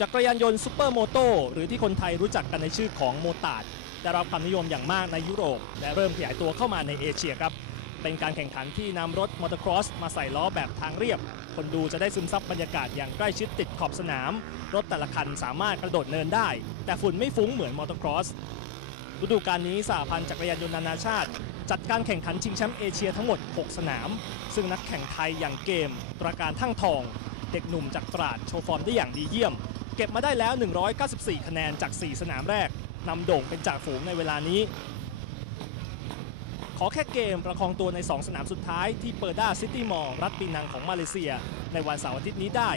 จักรยานยนต์ซูเปอร์โมโตหรือที่คนไทยรู้จักกันในชื่อของโมตาร์ดได้รับความนิยมอย่างมากในยุโรป และเริ่มขยายตัวเข้ามาในเอเชียครับ เป็นการแข่งขันที่นำรถมอเตอร์ครอสมาใส่ล้อแบบทางเรียบ คนดูจะได้ซึมซับบรรยากาศอย่างใกล้ชิดติดขอบสนาม รถแต่ละคันสามารถกระโดดเนินได้ แต่ฝุ่นไม่ฟุ้งเหมือนมอเตอร์ครอสฤดูกาลนี้สหพันธ์จักรยานยนต์นานาชาติ จัดการแข่งขันชิงแชมป์เอเชียทั้งหมด 6 สนาม ซึ่งนักแข่งไทยอย่างเกมตราการทั้งทอง เด็กหนุ่มจากตราดโชว์ฟอร์มได้อย่างดีเยี่ยม เก็บมาได้แล้ว 194 คะแนนจาก 4 สนามแรกนำโด่งเป็นจ่าฝูงในเวลานี้ ขอแค่เกมประคองตัวใน 2 สนามสุดท้ายที่เปอร์ด้าซิตี้มอลรัฐปีนังของมาเลเซีย ในวันเสาร์อาทิตย์นี้ได้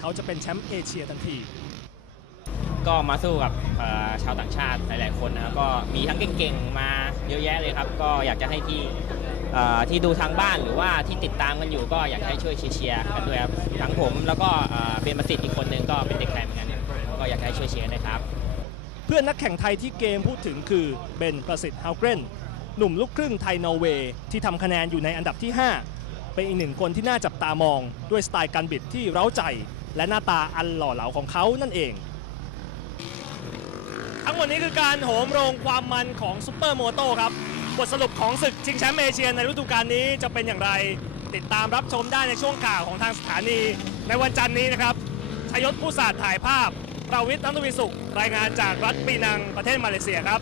เขาจะเป็นแชมป์เอเชียทันที ก็มาสู้กับชาวต่างชาติหลายๆคนนะครับก็มีทั้งเก่งๆมาเยอะแยะเลยครับ ก็อยากจะให้ที่ที่ดูทางบ้านหรือว่าที่ติดตามกันอยู่ก็อยากให้ช่วยเชียร์กันด้วยครับทั้งผมแล้วก็เป็นประสิทธิ์อีกคนนึงก็เป็นเด็กไทย เหมือนกันก็อยากให้ช่วยเชียร์นะครับ เพื่อนนักแข่งไทยที่เกมพูดถึงคือเบนประสิทธิ์ฮาวเกรนหนุ่มลูกครึ่งไทยนอร์เวย์ที่ทำคะแนนอยู่ในอันดับที่ 5 เป็นอีกหนึ่งคนที่น่าจับตามองด้วยสไตล์การบิดที่เร้าใจ และหน้าตาอันหล่อเหลาของเขานั่นเอง ทั้งหมดนี้คือการโหมโรงความมันของซุปเปอร์โมโตครับบทสรุปของศึกชิงแชมป์เอเชียในฤดูกาลนี้จะเป็นอย่างไร ติดตามรับชมได้ในช่วงข่าวของทางสถานี ในวันจันทร์นี้นะครับชยศผู้ศาสตร์ถ่ายภาพ ประวิทย์น้ำทวีสุข รายงานจากรัฐปีนังประเทศมาเลเซียครับ